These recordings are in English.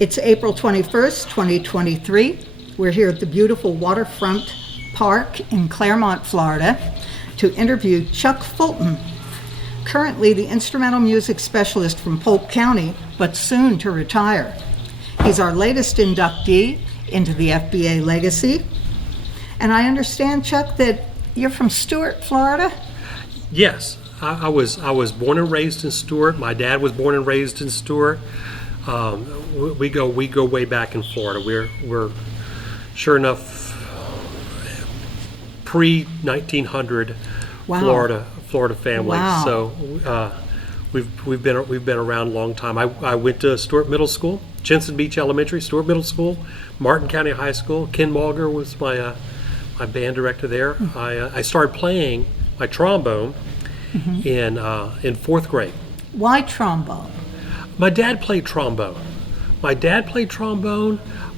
It's April 21st, 2023. We're here at the beautiful Waterfront Park in Claremont, Florida, to interview Chuck Fulton, currently the instrumental music specialist from Polk County, but soon to retire. He's our latest inductee into the FBA Legacy. And I understand, Chuck, that you're from Stuart, Florida? Yes, I was born and raised in Stuart. My dad was born and raised in Stuart. We go way back in Florida. We're sure enough pre-1900 Wow. Florida family. Wow. So we've been around a long time. I went to Stuart Middle School, Jensen Beach Elementary, Stuart Middle School, Martin County High School. Ken Malger was my band director there. I started playing my trombone in fourth grade. Why trombone? My dad played trombone.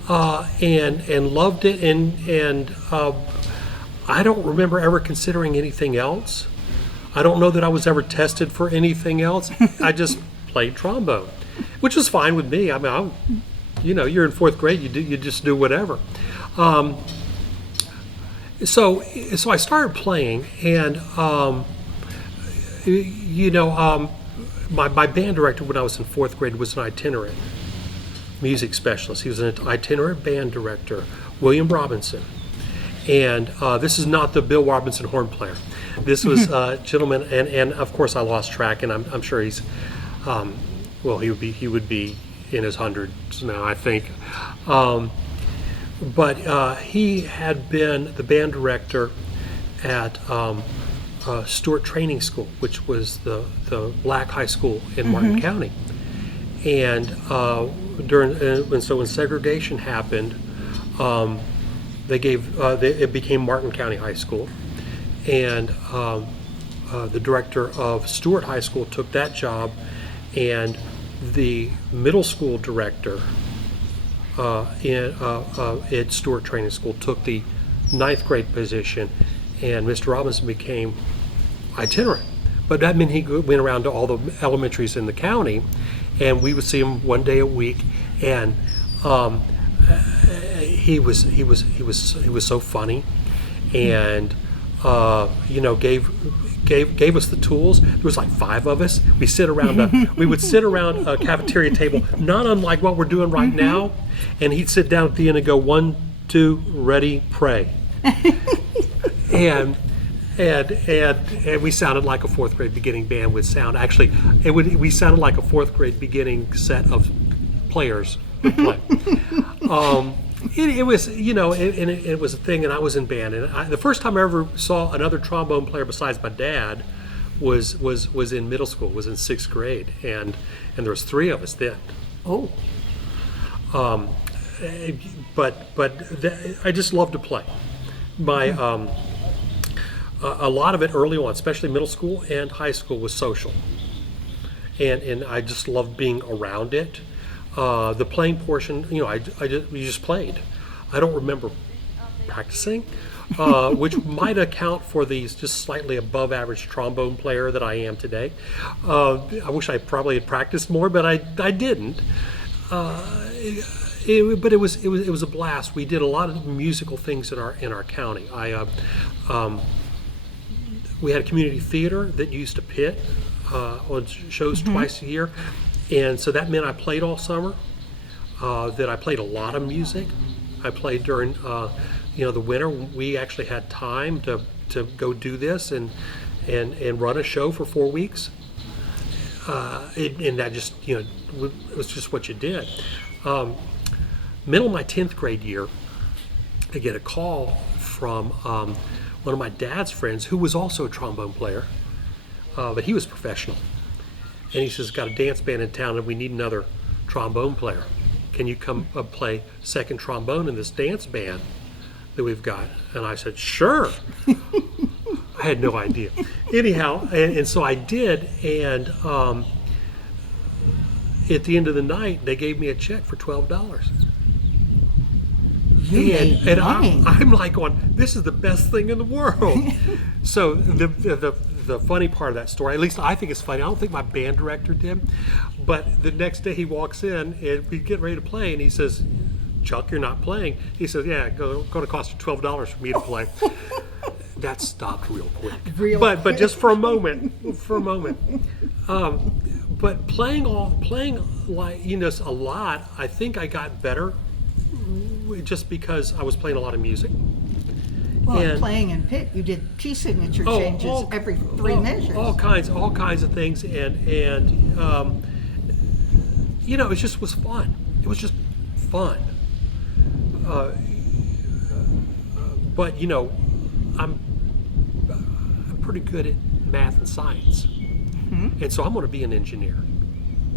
And loved it, and I don't remember ever considering anything else. I don't know that I was ever tested for anything else. I just played trombone, which was fine with me. I mean, you're in fourth grade, you just do whatever. So I started playing, and my band director when I was in fourth grade was an itinerant music specialist. He was an itinerant band director, William Robinson. And this is not the Bill Robinson horn player. This was a gentleman, and of course I lost track, and I'm sure he's, he would be in his hundreds now, I think. But he had been the band director at Stuart Training School, which was the black high school in Martin County. And when segregation happened, it became Martin County High School, and the director of Stuart High School took that job, and the middle school director at Stuart Training School took the ninth grade position, and Mr. Robinson became itinerant. But that meant he went around to all the elementaries in the county, and we would see him one day a week, and he was so funny, and gave us the tools. There was like five of us. We would sit around a cafeteria table, not unlike what we're doing right now, and he'd sit down at the end and go 1, 2, ready, pray, and we sounded like a fourth grade beginning band would sound. Actually, we sounded like a fourth grade beginning set of players would play. It was a thing, and I was in band. And the first time I ever saw another trombone player besides my dad was in middle school. Was in sixth grade, and there was three of us then. Oh. I just loved to play. A lot of it early on, especially middle school and high school, was social, and I just loved being around it. The playing portion, we just played. I don't remember practicing, which might account for the just slightly above average trombone player that I am today. I wish I probably had practiced more, but I didn't. But it was a blast. We did a lot of musical things in our county. We had a community theater that used to pit on shows twice a year, and so that meant I played all summer. That I played a lot of music. I played during the winter. We actually had time to go do this and run a show for 4 weeks. And that just it was just what you did. Middle of my 10th grade year, I get a call from one of my dad's friends who was also a trombone player, but he was professional. And he says, got a dance band in town and we need another trombone player. Can you come play second trombone in this dance band that we've got? And I said, sure. I had no idea. Anyhow, and so I did, and at the end of the night, they gave me a check for $12. And I'm like going, this is the best thing in the world. So the the funny part of that story, at least I think it's funny. I don't think my band director did, but the next day he walks in and we get ready to play, and he says, "Chuck, you're not playing." He says, "Yeah, it's going to cost you $12 for me to play." That stopped real quick. But just for a moment, but playing like a lot. I think I got better just because I was playing a lot of music. Well, and playing in pit, you did key signature changes every 3 measures. All kinds of things, and it just was fun. It was just fun. But I'm pretty good at math and science, and so I'm going to be an engineer.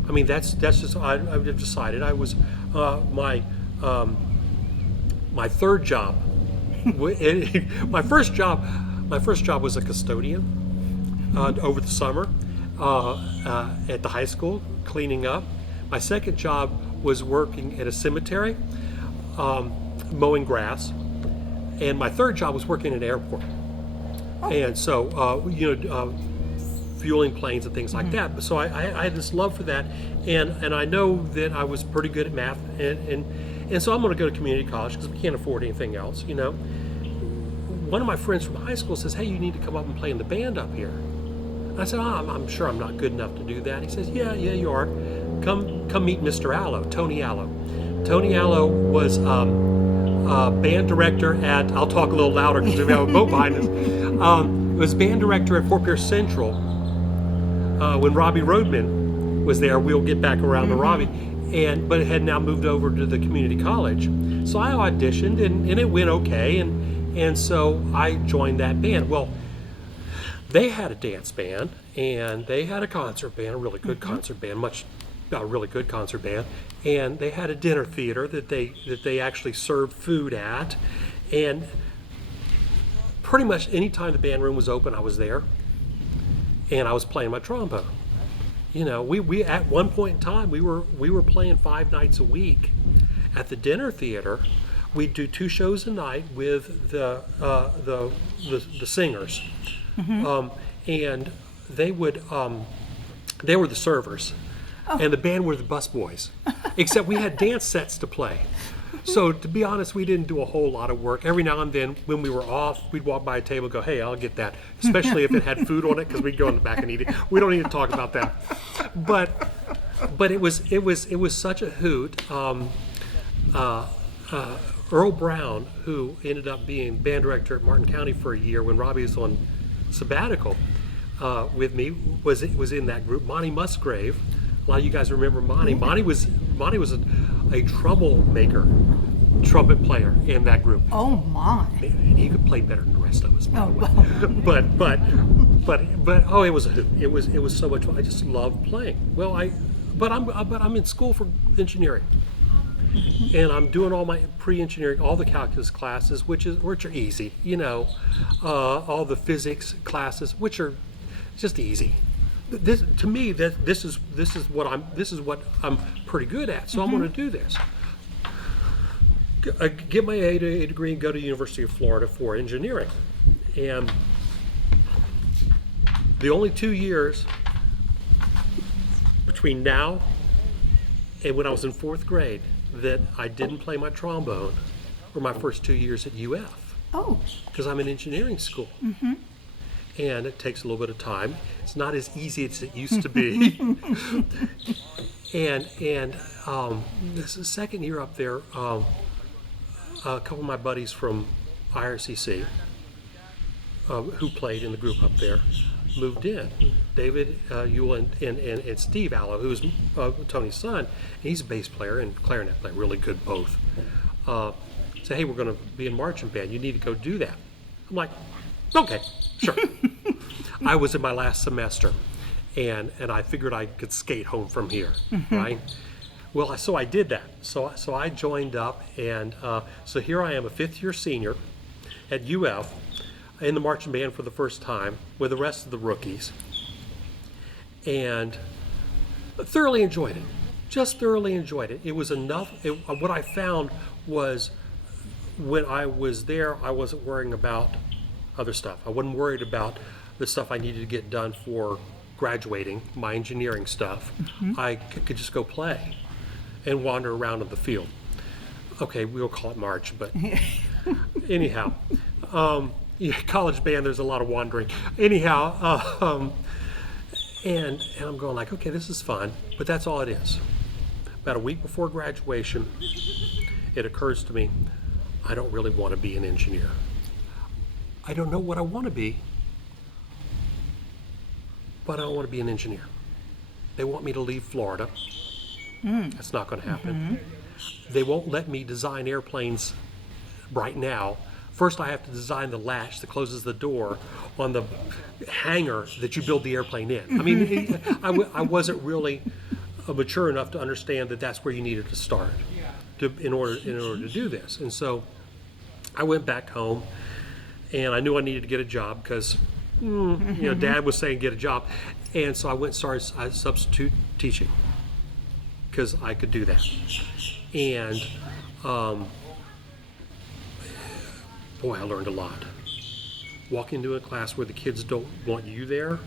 I mean, that's just I've decided. I was my third job. My first job was a custodian over the summer at the high school, cleaning up. My second job was working at a cemetery, mowing grass, and my third job was working at an airport. And so fueling planes and things like that. So I had this love for that, and I know that I was pretty good at math, and so I'm going to go to community college because we can't afford anything else, One of my friends from high school says, "Hey, you need to come up and play in the band up here." I said, I'm sure I'm not good enough to do that." He says, yeah, you are. Come meet Mr. Allo, Tony Allo. Tony Allo was band director at, I'll talk a little louder because we have a boat behind us, was band director at Fort Pierce Central when Robbie Roadman was there. We'll get back around to Robbie. But it had now moved over to the community college. So I auditioned and it went okay, and so I joined that band. Well, they had a dance band and they had a concert band, a really good concert band, a really good concert band, and they had a dinner theater that they actually served food at, and pretty much any time the band room was open, I was there, and I was playing my trombone. We at one point in time we were playing 5 nights a week at the dinner theater. We'd do 2 shows a night with the singers, and they were the servers, and the band were the busboys. Except we had dance sets to play. So to be honest, we didn't do a whole lot of work. Every now and then, when we were off, we'd walk by a table and go, "Hey, I'll get that." Especially if it had food on it, because we'd go in the back and eat it. We don't need to talk about that. But it was such a hoot. Earl Brown, who ended up being band director at Martin County for a year when Robbie was on sabbatical with me, was in that group. Monty Musgrave. A lot of you guys remember Monty. Monty was a troublemaker trumpet player in that group. Oh my! And he could play better than the rest of us, by the way. Well. But it was a hoot. It was so much fun. I just loved playing. Well, I'm in school for engineering, and I'm doing all my pre-engineering, all the calculus classes, which are easy. All the physics classes, which are just easy. This is what I'm pretty good at, so I'm going to do this. Get my A degree and go to the University of Florida for engineering. And the only 2 years between now and when I was in 4th grade that I didn't play my trombone were my first 2 years at UF. Oh. Because I'm in engineering school. And it takes a little bit of time. It's not as easy as it used to be. and this is the second year up there, a couple of my buddies from IRCC who played in the group up there moved in. David Ewell and Steve Allo, who's Tony's son, and he's a bass player and clarinet player, really good both. Say, "Hey, we're going to be in marching band. You need to go do that." I'm like, "Okay, sure." I was in my last semester, and I figured I could skate home from here, right? Well, so I did that. So I joined up, and so here I am, a 5th-year senior at UF, in the marching band for the first time with the rest of the rookies, and thoroughly enjoyed it. Just thoroughly enjoyed it. It was enough. What I found was when I was there, I wasn't worrying about other stuff. I wasn't worried about the stuff I needed to get done for graduating, my engineering stuff, I could just go play and wander around in the field. Okay, we'll call it March, but anyhow, yeah, college band, there's a lot of wandering. Anyhow, and I'm going like, okay, this is fun, but that's all it is. About a week before graduation, it occurs to me, I don't really want to be an engineer. I don't know what I want to be, but I don't want to be an engineer. They want me to leave Florida. That's not going to happen. They won't let me design airplanes right now. First, I have to design the latch that closes the door on the hangar that you build the airplane in. I mean, I wasn't really mature enough to understand that that's where you needed to start in order to do this. And so I went back home, and I knew I needed to get a job because Dad was saying get a job, and so I went and started substitute teaching because I could do that. And boy, I learned a lot. Walk into a class where the kids don't want you there,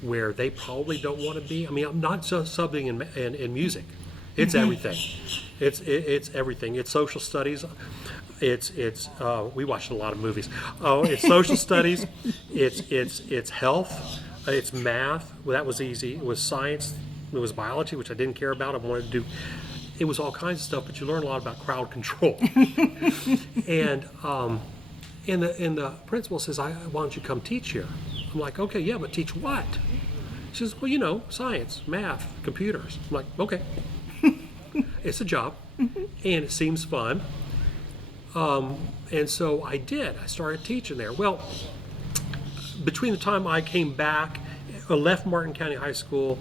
where they probably don't want to be. I mean, I'm not just subbing in music. It's everything. It's everything. It's social studies. We watched a lot of movies. It's social studies. It's health. It's math. Well, that was easy. It was science. It was biology, which I didn't care about. I wanted to do. It was all kinds of stuff, but you learn a lot about crowd control. And the principal says, why don't you come teach here? I'm like, okay, yeah, but teach what? She says, well, science, math, computers. I'm like, okay. It's a job, and it seems fun. And so I did. I started teaching there. Well, between the time I came back, left Martin County High School,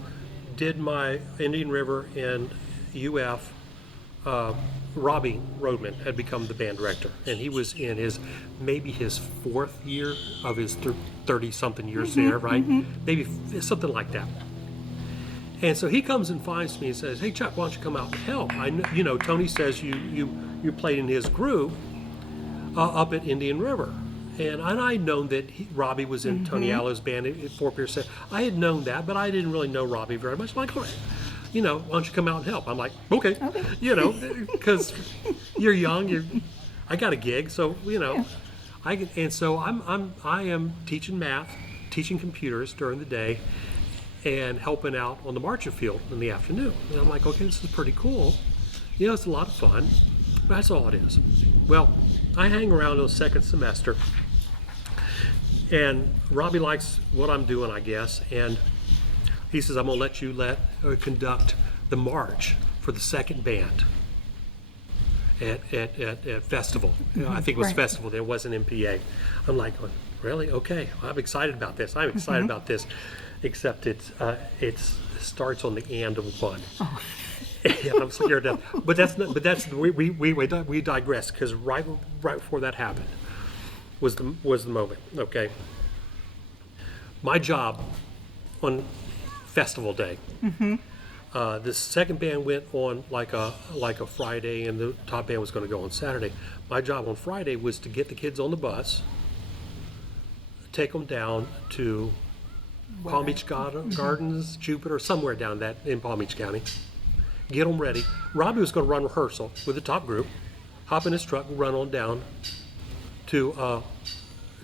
did my Indian River and UF, Robbie Rodman had become the band director, and he was in maybe his fourth year of his 30-something years there, right? Maybe something like that. And so he comes and finds me and says, "Hey Chuck, why don't you come out and help? I know, Tony says you played in his group up at Indian River." And I'd known that Robbie was in Tony Allo's band at Fort Pierce. I had known that, but I didn't really know Robbie very much. I'm like, why don't you come out and help? I'm like, okay. Because you're young, I got a gig, so I am teaching math, teaching computers during the day, and helping out on the marching field in the afternoon. And I'm like, okay, this is pretty cool. It's a lot of fun. But that's all it is. Well, I hang around the second semester, and Robbie likes what I'm doing, I guess, and he says, I'm going to let you conduct the march for the second band at festival. I think it was festival. There wasn't MPA. I'm like, really? Okay. I'm excited about this. I'm excited about this, except it starts on the and of one. Oh. And I'm scared to death. But we digress, because right before that happened was the moment. Okay. My job on festival day. The second band went on like a Friday, and the top band was going to go on Saturday. My job on Friday was to get the kids on the bus, take them down to Palm Beach Gardens, Jupiter, somewhere down that in Palm Beach County. Get them ready. Robbie was going to run rehearsal with the top group, hop in his truck, run on down to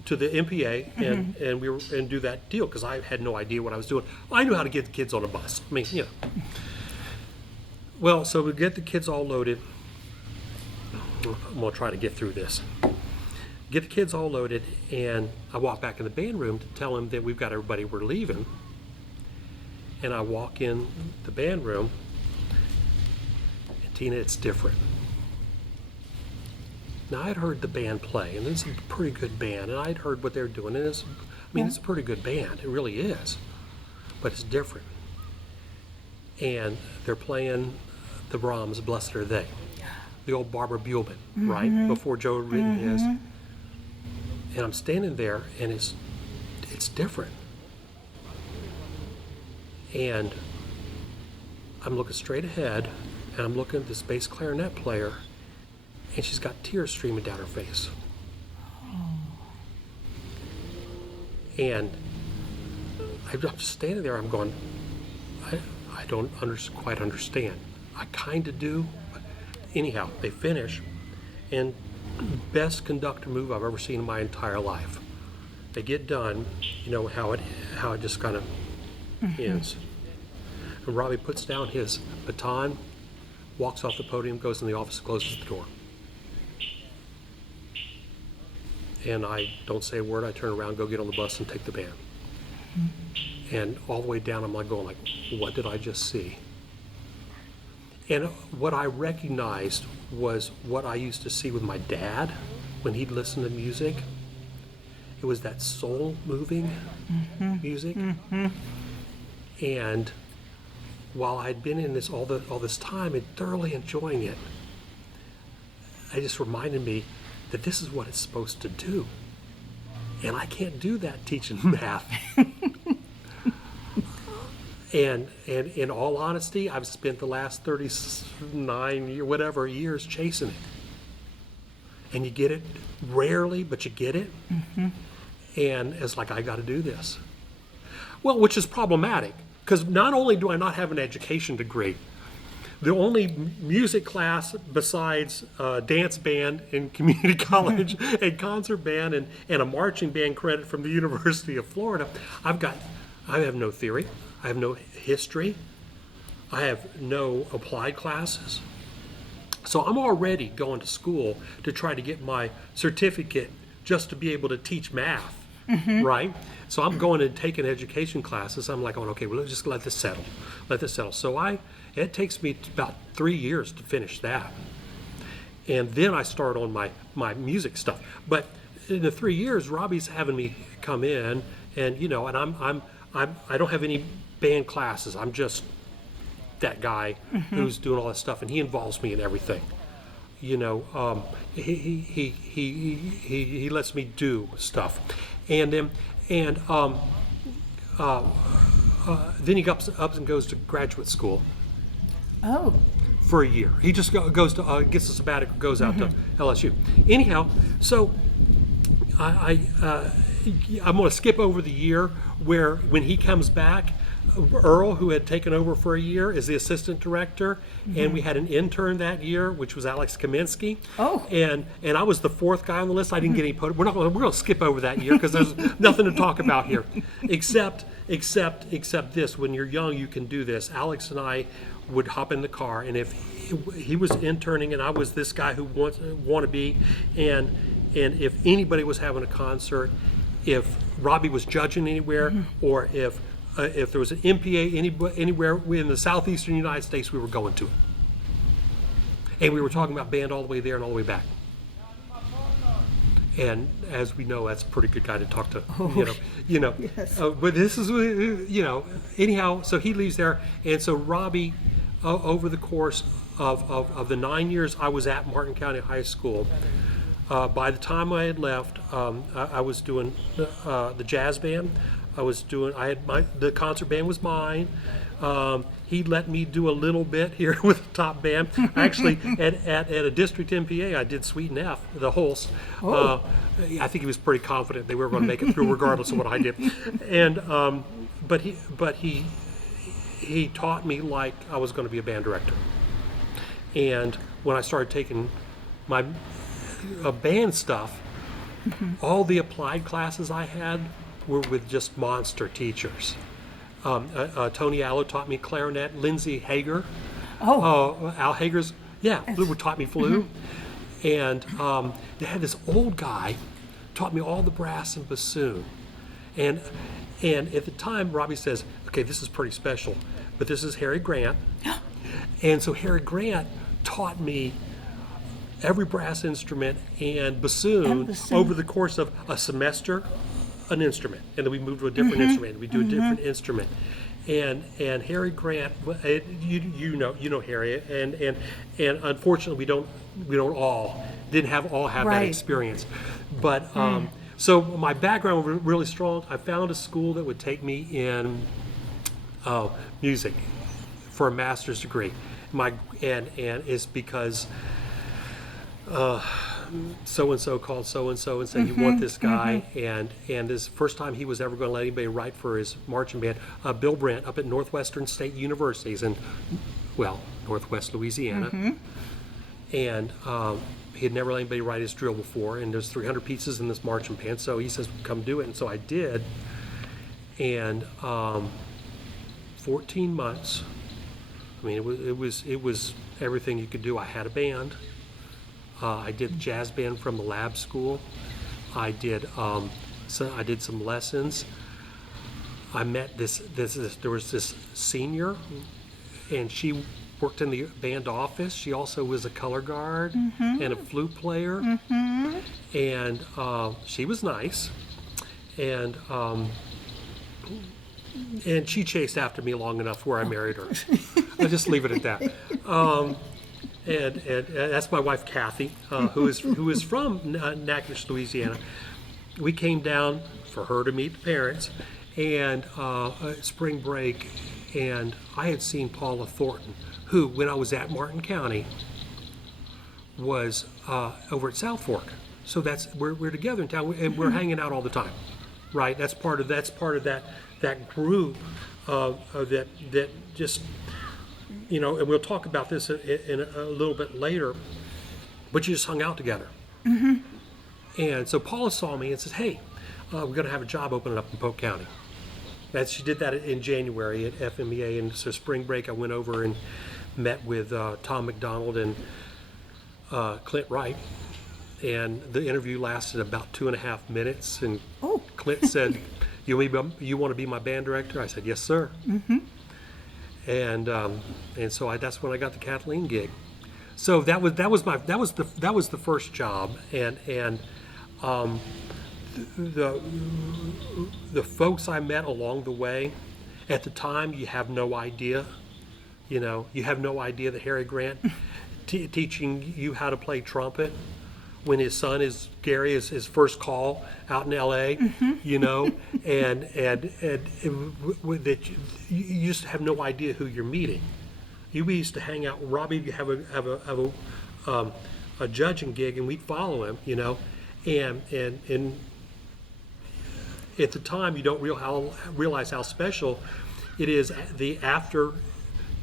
the MPA and do that deal, because I had no idea what I was doing. I knew how to get the kids on a bus. I mean, Well, so we get the kids all loaded. I'm going to try to get through this. Get the kids all loaded, and I walk back in the band room to tell them that we've got everybody, we're leaving. And I walk in the band room, and Tina, it's different. Now, I'd heard the band play, and it's a pretty good band, and I'd heard what they're doing, and it's a pretty good band. It really is, but it's different. And they're playing the Brahms, Blessed Are They, the old Barbara Buellman, right, before Joe had written his. And I'm standing there, and it's different. And I'm looking straight ahead, and I'm looking at this bass clarinet player, and she's got tears streaming down her face. And I'm just standing there. I'm going, I don't quite understand. I kind of do. But anyhow, they finish, and best conductor move I've ever seen in my entire life. They get done, you know how it just kind of ends. And Robbie puts down his baton, walks off the podium, goes in the office, closes the door. And I don't say a word. I turn around, go get on the bus, and take the band. And all the way down, I'm like going like, what did I just see? And what I recognized was what I used to see with my dad when he'd listen to music. It was that soul-moving music. And while I'd been in this all this time and thoroughly enjoying it, it just reminded me that this is what it's supposed to do. And I can't do that teaching math. And in all honesty, I've spent the last 39 years chasing it. And you get it rarely, but you get it. And it's like, I got to do this. Well, which is problematic, because not only do I not have an education degree, the only music class besides dance band in community college and concert band and a marching band credit from the University of Florida, I have no theory, I have no history, I have no applied classes. So I'm already going to school to try to get my certificate just to be able to teach math, right? So I'm going and taking education classes. I'm like, okay, well, let's just let this settle. So it takes me about 3 years to finish that. And then I start on my music stuff. But in the 3 years, Robbie's having me come in and, you know, and I don't have any band classes. I'm just that guy who's doing all that stuff, and he involves me in everything. You know, he lets me do stuff, and then he up and goes to graduate school. Oh. For a year, he just goes to gets a sabbatical, goes out to LSU. Anyhow, so I'm going to skip over the year where when he comes back. Earl, who had taken over for a year, is the assistant director, and we had an intern that year, which was Alex Kaminsky. Oh. And I was the fourth guy on the list. I didn't get any podium. We're going to skip over that year because there's nothing to talk about here, except this. When you're young, you can do this. Alex and I would hop in the car, and if he was interning and I was this guy who want to be, and if anybody was having a concert, if Robbie was judging anywhere, or if there was an MPA anywhere in the southeastern United States, we were going to it. And we were talking about band all the way there and all the way back. And as we know, that's a pretty good guy to talk to, you know. Yes. But this is, anyhow, so he leaves there. And so Robbie, over the course of the 9 years I was at Martin County High School, by the time I had left, I was doing the jazz band. The concert band was mine. He let me do a little bit here with the top band. Actually, at a district MPA, I did Suite and F, the Holst. I think he was pretty confident they were going to make it through regardless of what I did. And but he taught me like I was going to be a band director. And when I started taking my band stuff, all the applied classes I had were with just monster teachers. Tony Allo taught me clarinet. Lindsay Hager, Al Hager's, taught me flute. And they had this old guy taught me all the brass and bassoon. And at the time, Robbie says, okay, this is pretty special, but this is Harry Grant. And so Harry Grant taught me every brass instrument and bassoon over the course of a semester, an instrument, and then we moved to a different instrument, and we do a different instrument. And Harry Grant, you know Harry, and unfortunately we don't all have that experience. But so my background was really strong. I found a school that would take me in music for a master's degree. And it's because so and so called so and so and said, you want this guy, and this first time he was ever going to let anybody write for his marching band. Bill Brandt up at Northwestern State University, he's in, well, Northwest Louisiana, and he had never let anybody write his drill before, and there's 300 pieces in this marching band, so he says, come do it, and so I did, and 14 months. I mean, it was everything you could do. I had a band. I did jazz band from the lab school. I did I did some lessons. I met there was this senior, and she worked in the band office. She also was a color guard and a flute player, and she was nice, and she chased after me long enough where I married her. I'll just leave it at that. And that's my wife Kathy, who is from Natchitoches, Louisiana. We came down for her to meet the parents, and spring break, and I had seen Paula Thornton, who, when I was at Martin County, was over at South Fork. So we're together in town, and we're hanging out all the time, right? That's part of that group that just, you know, and we'll talk about this in a little bit later, but you just hung out together. And so Paula saw me and says, hey, we're going to have a job opening up in Polk County. And she did that in January at FBA, and so spring break I went over and met with Tom McDonald and Clint Wright, and the interview lasted about 2.5 minutes, and Clint said, you want to be my band director? I said, yes, sir. And so that's when I got the Kathleen gig. So that was the first job, and the folks I met along the way, at the time you have no idea, you have no idea that Harry Grant teaching you how to play trumpet when his son Gary is his first call out in L.A. And that you just have no idea who you're meeting. We used to hang out. Robbie would have a judging gig, and we'd follow him, and at the time you don't realize how special it is, the after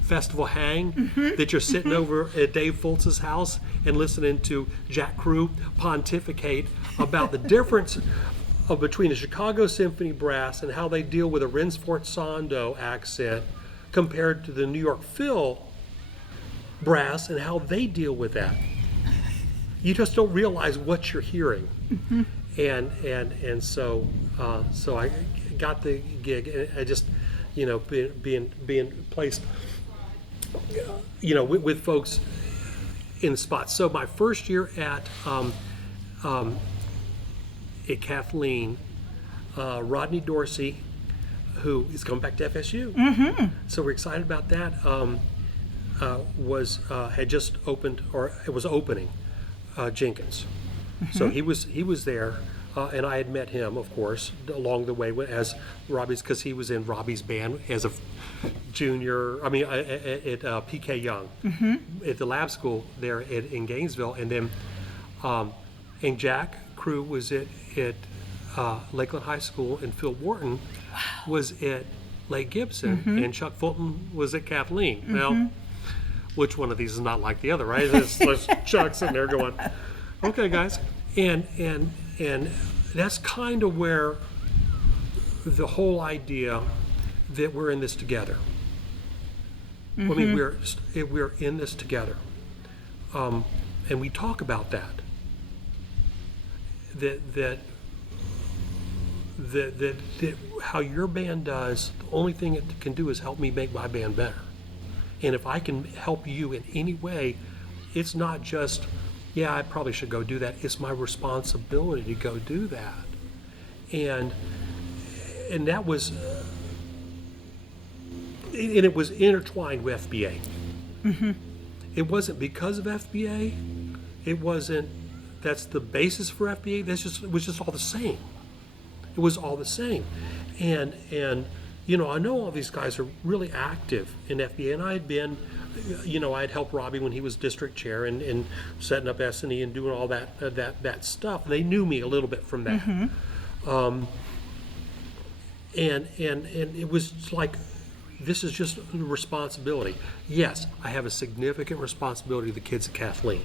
festival hang, that you're sitting over at Dave Fultz's house and listening to Jack Crew pontificate about the difference between the Chicago Symphony Brass and how they deal with a Rinsford Sando accent compared to the New York Phil Brass and how they deal with that. You just don't realize what you're hearing. And so I got the gig, and I just, being placed, with folks in spots. So my first year at Kathleen, Rodney Dorsey, who is coming back to FSU, so we're excited about that. Had just opened, or it was opening, Jenkins. So he was there, and I had met him, of course, along the way as Robbie's, because he was in Robbie's band as a junior. I mean, at PK Young, at the lab school there in Gainesville, and then and Jack Crew was at Lakeland High School, and Phil Wharton was at Lake Gibson, and Chuck Fulton was at Kathleen. Now, which one of these is not like the other, right? There's Chuck sitting there going, okay, guys, and that's kind of where the whole idea that we're in this together. I mean, we're in this together, and we talk about that. That how your band does, the only thing it can do is help me make my band better. And if I can help you in any way, it's not just, yeah, I probably should go do that. It's my responsibility to go do that. And that was, and it was intertwined with FBA. It wasn't because of FBA. It wasn't, that's the basis for FBA. It was just all the same. It was all the same. And I know all these guys are really active in FBA, and I had been I'd helped Robbie when he was district chair and setting up S&E and doing all that stuff. They knew me a little bit from that. And it was like, this is just a responsibility. Yes, I have a significant responsibility to the kids at Kathleen,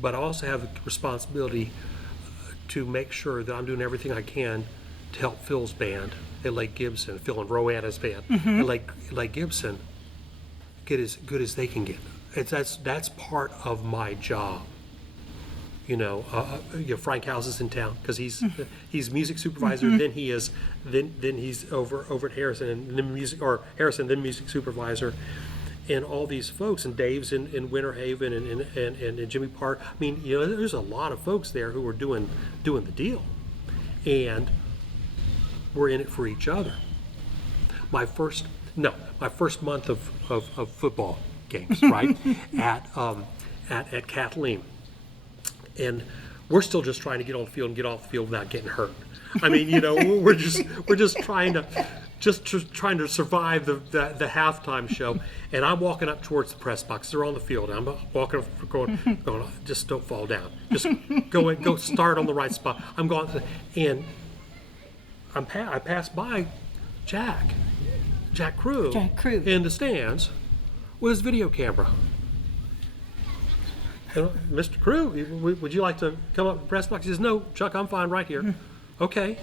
but I also have a responsibility to make sure that I'm doing everything I can to help Phil's band at Lake Gibson, Phil and Roanna's band at Lake Gibson, get as good as they can get. That's part of my job. Frank House is in town because he's music supervisor. Then he's over at Harrison and then Harrison then music supervisor, and all these folks, and Dave's in Winter Haven and Jimmy Park. I mean, there's a lot of folks there who are doing the deal, and we're in it for each other. My first month of football games, right, at Kathleen. And we're still just trying to get on the field and get off the field without getting hurt. I mean, we're just trying to survive the halftime show. And I'm walking up towards the press box. They're on the field. And I'm walking up, going, just don't fall down. Just go start on the right spot. I'm going, and I passed by Jack Crew in the stands with his video camera. Mr. Crew, would you like to come up to the press box? He says, no, Chuck, I'm fine right here. Okay.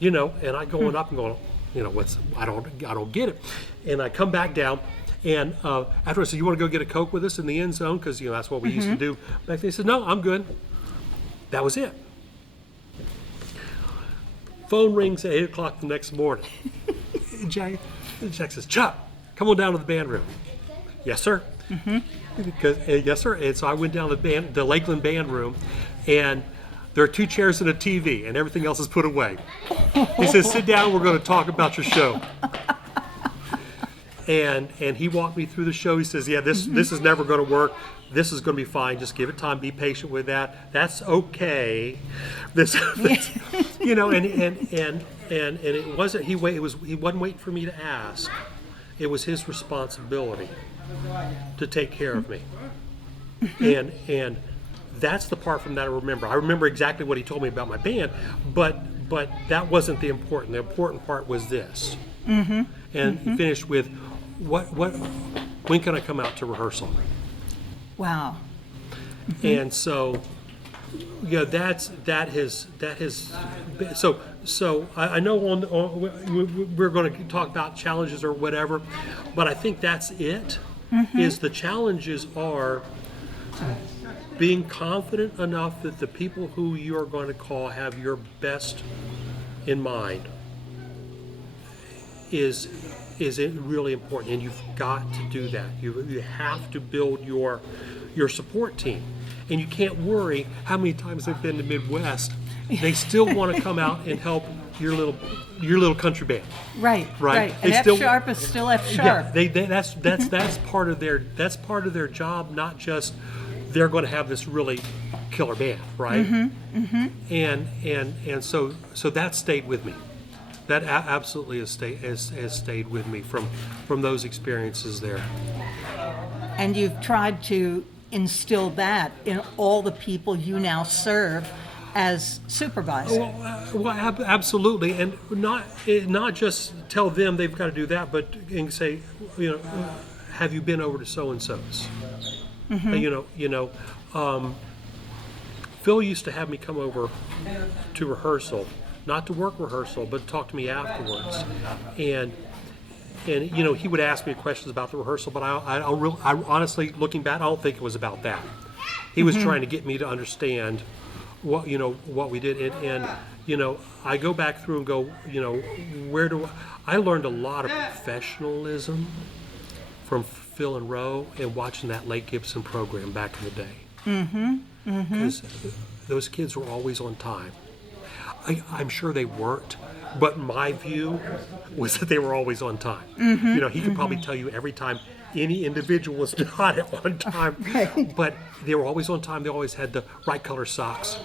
And I going up and going, I don't get it. And I come back down, and after I said, you want to go get a Coke with us in the end zone? Because, that's what we used to do back then. He said, no, I'm good. That was it. Phone rings at 8 o'clock the next morning. Jack says, Chuck, come on down to the band room. Yes, sir. Yes, sir. And so I went down to the Lakeland band room, and there are 2 chairs and a TV, and everything else is put away. He says, sit down, we're going to talk about your show. And he walked me through the show. He says, yeah, this is never going to work. This is going to be fine. Just give it time. Be patient with that. That's okay. And it wasn't. He wasn't waiting for me to ask. It was his responsibility to take care of me. And that's the part from that I remember. I remember exactly what he told me about my band, but that wasn't the important. The important part was this. And he finished with, when can I come out to rehearsal? Wow. And so, that has so I know we're going to talk about challenges or whatever, but I think that's it. Is the challenges are being confident enough that the people who you are going to call have your best in mind is really important, and you've got to do that. You have to build your support team, and you can't worry how many times they've been to Midwest. They still want to come out and help your little country band. Right. And F sharp is still F sharp. Yeah, that's part of their job. Not just they're going to have this really killer band, right? And so that stayed with me. That absolutely has stayed with me from those experiences there. And you've tried to instill that in all the people you now serve as supervisor. Well, absolutely, and not just tell them they've got to do that, but and say, have you been over to so and so's? Phil used to have me come over to rehearsal, not to work rehearsal, but talk to me afterwards, and he would ask me questions about the rehearsal, but I honestly, looking back, I don't think it was about that. He was trying to get me to understand what we did, and I go back through and go, I learned a lot of professionalism from Phil and Ro and watching that Lake Gibson program back in the day. Because those kids were always on time. I'm sure they weren't, but my view was that they were always on time. He could probably tell you every time any individual was not on time, but they were always on time. They always had the right color socks,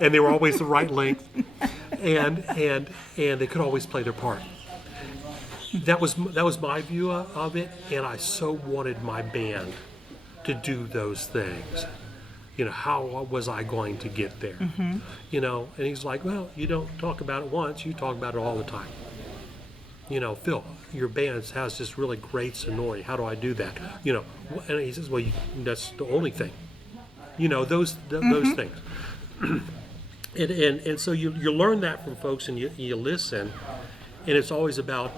and they were always the right length, and they could always play their part. that was my view of it, and I so wanted my band to do those things. How was I going to get there? And he's like, well, you don't talk about it once, you talk about it all the time. Phil, your band has this really great sonority. How do I do that? And he says, well, that's the only thing. Those things. and so you learn that from folks, and you listen, and it's always about,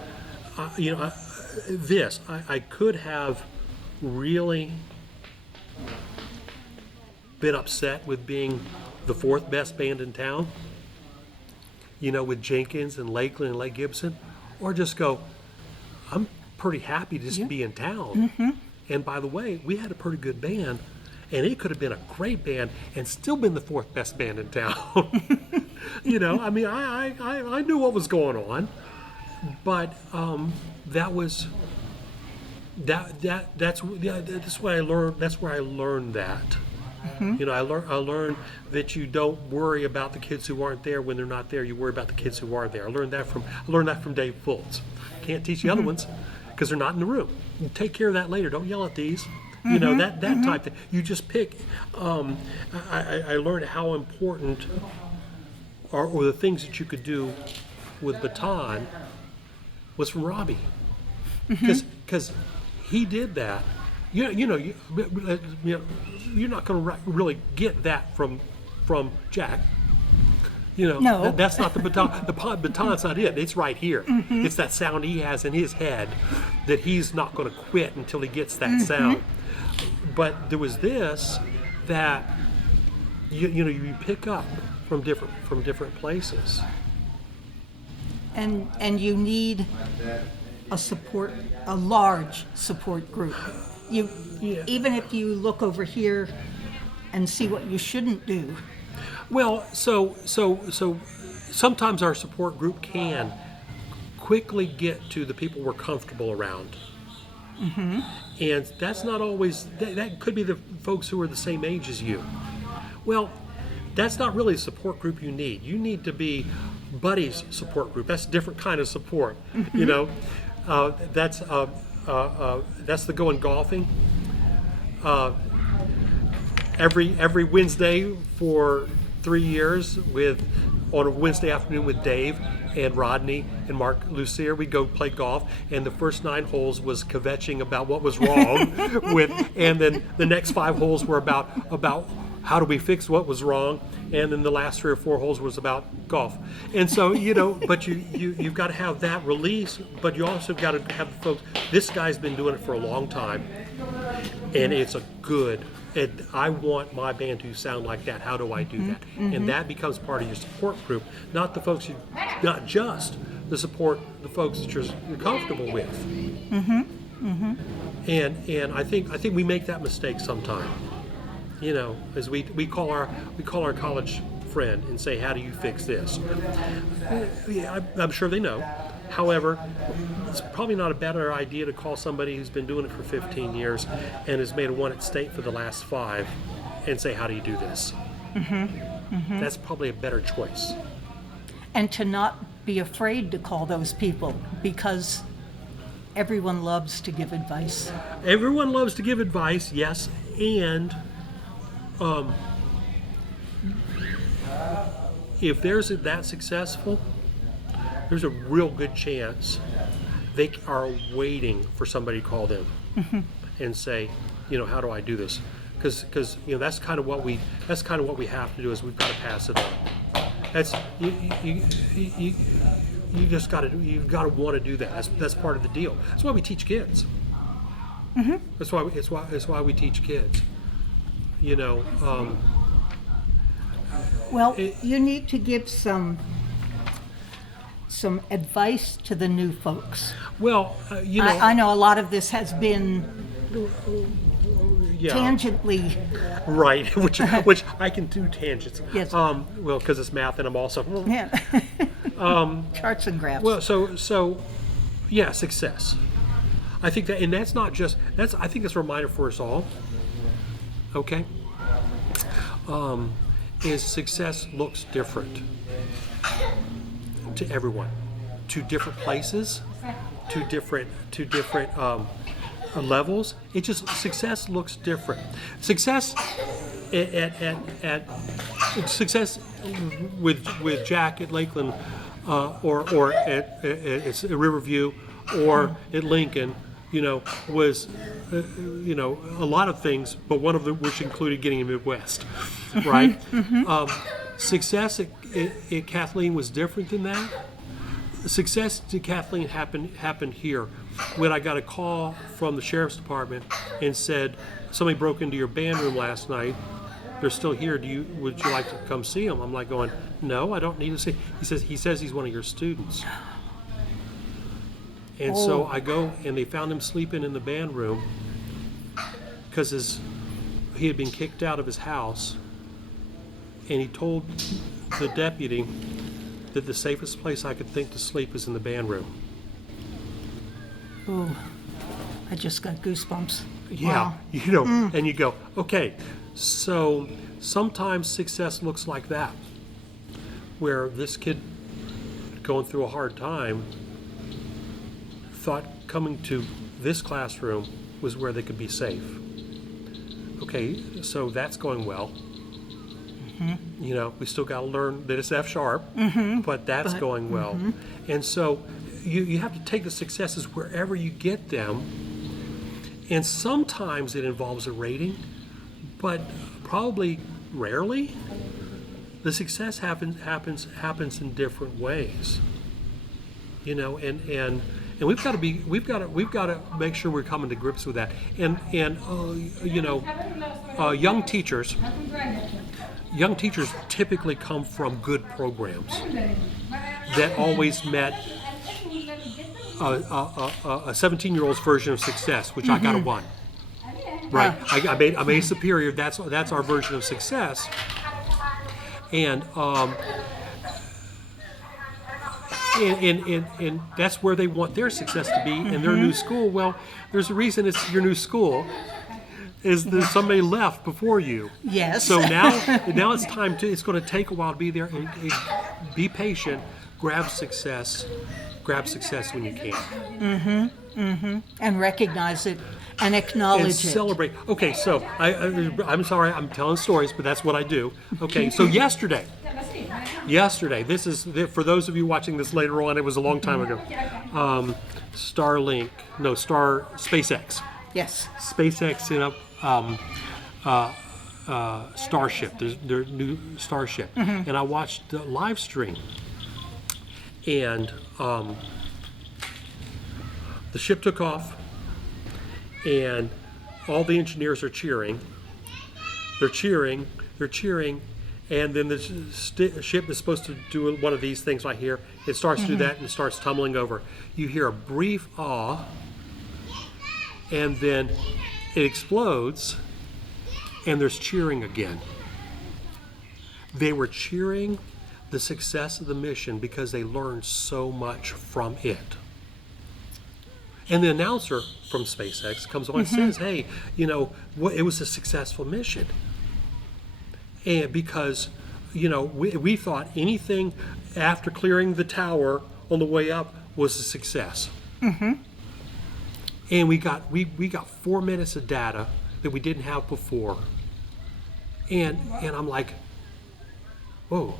this. I could have really been upset with being the fourth best band in town, with Jenkins and Lakeland and Lake Gibson, or just go, I'm pretty happy to just be in town. And by the way, we had a pretty good band, and it could have been a great band and still been the fourth best band in town. I knew what was going on, but that's what I learned. That's where I learned that. I learned that you don't worry about the kids who aren't there when they're not there. You worry about the kids who are there. I learned that from Dave Fultz. Can't teach the other ones because they're not in the room. You take care of that later. Don't yell at these. That type thing. You just pick. I learned how important are the things that you could do with baton was from Robbie, because he did that. You're not going to really get that from Jack. No. That's not the baton. The baton's not it. It's right here. It's that sound he has in his head that he's not going to quit until he gets that sound. But there was this that you pick up from different places. And you need a large support group. Even if you look over here and see what you shouldn't do. Well, so sometimes our support group can quickly get to the people we're comfortable around. And that's not always, that could be the folks who are the same age as you. Well, that's not really a support group you need. You need to be buddies support group. That's a different kind of support. That's the going golfing. Every Wednesday for 3 years on a Wednesday afternoon with Dave and Rodney and Mark Lucier, we go play golf, and the first 9 holes was kvetching about what was wrong and then the next 5 holes were about how do we fix what was wrong, and then the last 3 or 4 holes was about golf. And so but you've got to have that release, but you also got to have the folks. This guy's been doing it for a long time, and it's a good. And I want my band to sound like that. How do I do that? And that becomes part of your support group, not just the folks that you're comfortable with. And I think we make that mistake sometimes. As we call our college friend and say, how do you fix this? Yeah, I'm sure they know. However, it's probably not a better idea to call somebody who's been doing it for 15 years and has made a one at state for the last 5 and say, how do you do this? That's probably a better choice. And to not be afraid to call those people, because everyone loves to give advice. Everyone loves to give advice, yes, and if there's that successful, there's a real good chance they are waiting for somebody to call them and say, how do I do this? Because that's kind of what we have to do, is we've got to pass it on. That's you just got to want to do that. That's part of the deal. That's why we teach kids. That's why we teach kids. Well, you need to give some advice to the new folks. Well, I know a lot of this has been tangentially right, which I can do tangents. Yes. Well, because it's math, and I'm also charts and graphs. Well, so yeah, success. I think that, and that's not just that's. I think that's a reminder for us all. Okay. Is success looks different to everyone. to different places, to different levels. It just success looks different. Success at success with Jack at Lakeland, or at Riverview, or at Lincoln, was a lot of things, but one of them which included getting a Midwest, right? Success at Kathleen was different than that. Success to Kathleen happened here when I got a call from the sheriff's department and said somebody broke into your band room last night. They're still here. Would you like to come see them? I'm like going, no, I don't need to see. He says he's one of your students. And so I go, and they found him sleeping in the band room because he had been kicked out of his house, and he told the deputy that the safest place I could think to sleep is in the band room. Oh, I just got goosebumps. Yeah, Wow. And you go, okay, so sometimes success looks like that, where this kid going through a hard time thought coming to this classroom was where they could be safe. Okay, so that's going well. We still got to learn that it's F sharp, but that's going well. And so you have to take the successes wherever you get them. And sometimes it involves a rating, but probably rarely. The success happens in different ways. And we've got to make sure we're coming to grips with that. And young teachers typically come from good programs that always met a 17-year-old's version of success, which I got a 1. Right, I made superior. That's our version of success, and that's where they want their success to be in their new school. Well, there's a reason it's your new school. Is that somebody left before you? Yes. So now it's time to. It's going to take a while to be there, and be patient. Grab success when you can. And recognize it and acknowledge And it. celebrate. Okay, so I'm sorry, I'm telling stories, but that's what I do. Okay, so yesterday, this is for those of you watching this later on. It was a long time ago. SpaceX. Yes. SpaceX in a Starship, their new Starship, and I watched the live stream, and the ship took off, and all the engineers are cheering. They're cheering, and then the ship is supposed to do one of these things right here. It starts to do that, and it starts tumbling over. You hear a brief awe, and then it explodes, and there's cheering again. They were cheering the success of the mission because they learned so much from it. And the announcer from SpaceX comes on and says, hey, it was a successful mission. And because, we thought anything after clearing the tower on the way up was a success. And we got 4 minutes of data that we didn't have before. And I'm like, whoa.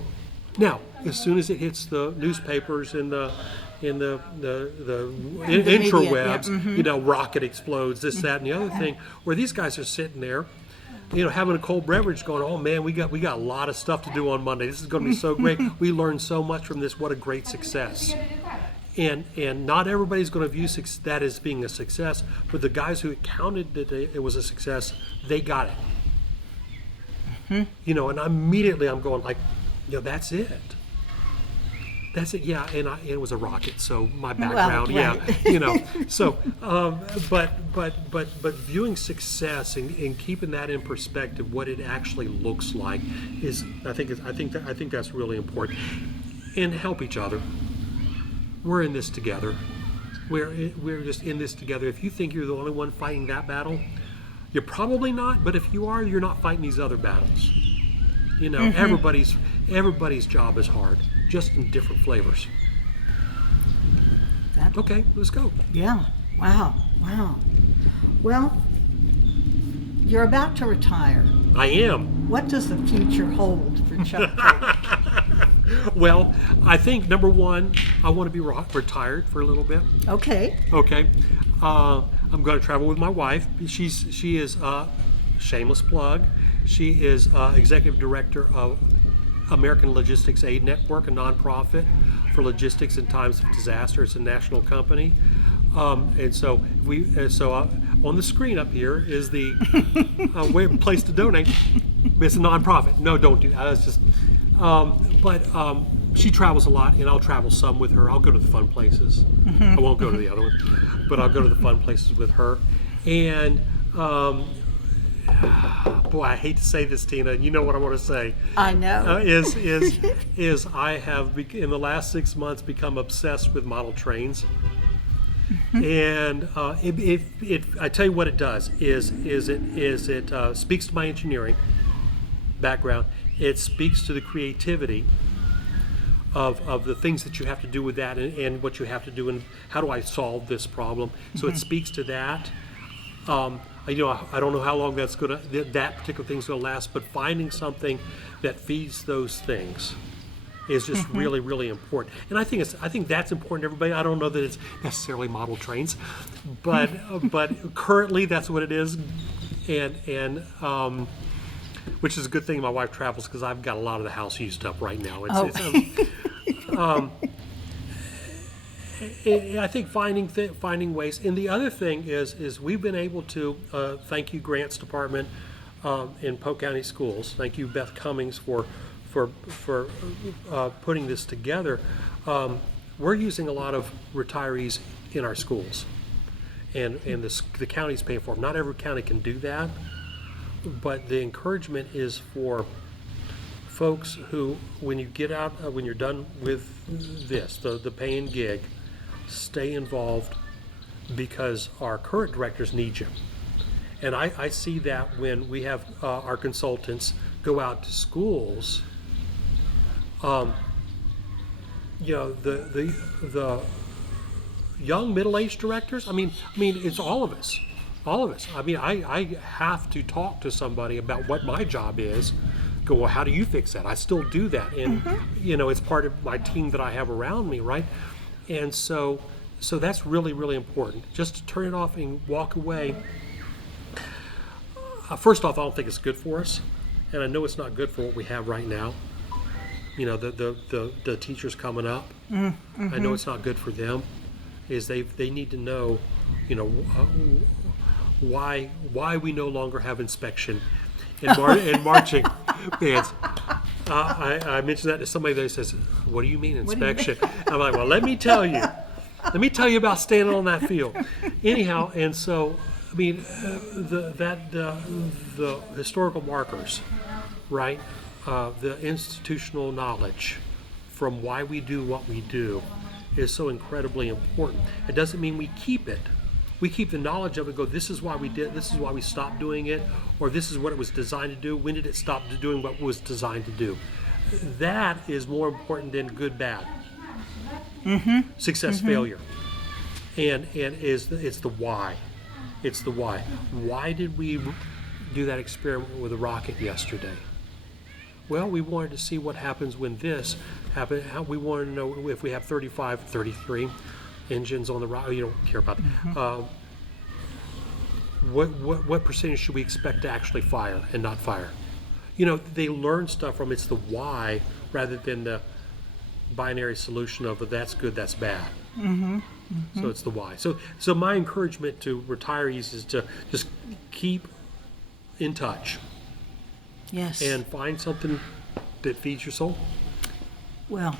Now, as soon as it hits the newspapers and the intrawebs, rocket explodes, this, that, and the other thing, where these guys are sitting there, having a cold beverage going, oh man, we got a lot of stuff to do on Monday. This is going to be so great. We learned so much from this. What a great success. And not everybody's going to view that as being a success, but the guys who counted that it was a success, they got it. And immediately I'm going like, that's it. That's it, yeah, and it was a rocket, so my background, well, right. yeah, so, but viewing success and keeping that in perspective, what it actually looks like, is I think that's really important, and help each other. We're in this together. We're just in this together. If you think you're the only one fighting that battle, you're probably not. But if you are, you're not fighting these other battles. Everybody's job is hard, just in different flavors. Okay, let's go. Yeah. Wow. Wow. Well, you're about to retire. I am. What does the future hold for Chuck Fulton? Well, I think number one, I want to be retired for a little bit. Okay. Okay. I'm going to travel with my wife. She is shameless plug. She is executive director of American Logistics Aid Network, a nonprofit for logistics in times of disaster. It's a national company. And so on the screen up here is the place to donate. It's a nonprofit. No, don't do that. That's just. But she travels a lot, and I'll travel some with her. I'll go to the fun places. I won't go to the other ones, but I'll go to the fun places with her. And boy, I hate to say this, Tina. You know what I want to say. I know. Is I have in the last 6 months become obsessed with model trains. And I tell you what it does is it speaks to my engineering background. It speaks to the creativity of the things that you have to do with that and what you have to do and how do I solve this problem. So it speaks to that. I don't know how long that particular thing's gonna last, but finding something that feeds those things is just really, really important. And I think that's important to everybody. I don't know that it's necessarily model trains, but currently that's what it is, and which is a good thing my wife travels because I've got a lot of the house used up right now. I think finding ways. And the other thing is we've been able to thank you grants department in Polk County Schools. Thank you Beth Cummings for putting this together. We're using a lot of retirees in our schools, and the county's paying for them. Not every county can do that, but the encouragement is for folks who, when you get out, when you're done with this, the paying gig, stay involved because our current directors need you. And I see that when we have our consultants go out to schools. The young middle-aged directors. I mean, it's all of us. I mean, I have to talk to somebody about what my job is. Go, well, how do you fix that? I still do that, and it's part of my team that I have around me, right? And so that's really, really important. Just to turn it off and walk away. First off, I don't think it's good for us, and I know it's not good for what we have right now. The teachers coming up. I know it's not good for them. Is they need to know, why we no longer have inspection and marching bands. I mentioned that to somebody that says, "What do you mean inspection?" I'm like, "Well, let me tell you about standing on that field." Anyhow, and so I mean, the historical markers, right? The institutional knowledge from why we do what we do is so incredibly important. It doesn't mean we keep it. We keep the knowledge of it, go, this is why we did, this is why we stopped doing it, or this is what it was designed to do. When did it stop doing what it was designed to do? That is more important than good, bad. Success, failure. And it's the why. It's the why. Why did we do that experiment with a rocket yesterday? Well, we wanted to see what happens when this happens. We wanted to know if we have 35, 33 engines on the rocket. You don't care about that. What percentage should we expect to actually fire and not fire? They learn stuff from it's the why rather than the binary solution of that's good, that's bad. So it's the why. So my encouragement to retirees is to just keep in touch. Yes. And find something that feeds your soul. Well,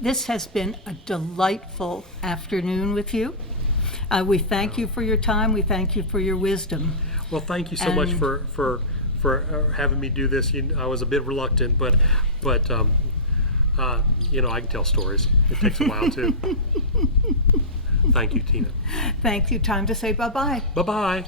this has been a delightful afternoon with you. We thank you for your time. We thank you for your wisdom. Well, thank you so much for having me do this. I was a bit reluctant, but I can tell stories. It takes a while too. Thank you, Tina. Thank you. Time to say bye-bye. Bye-bye.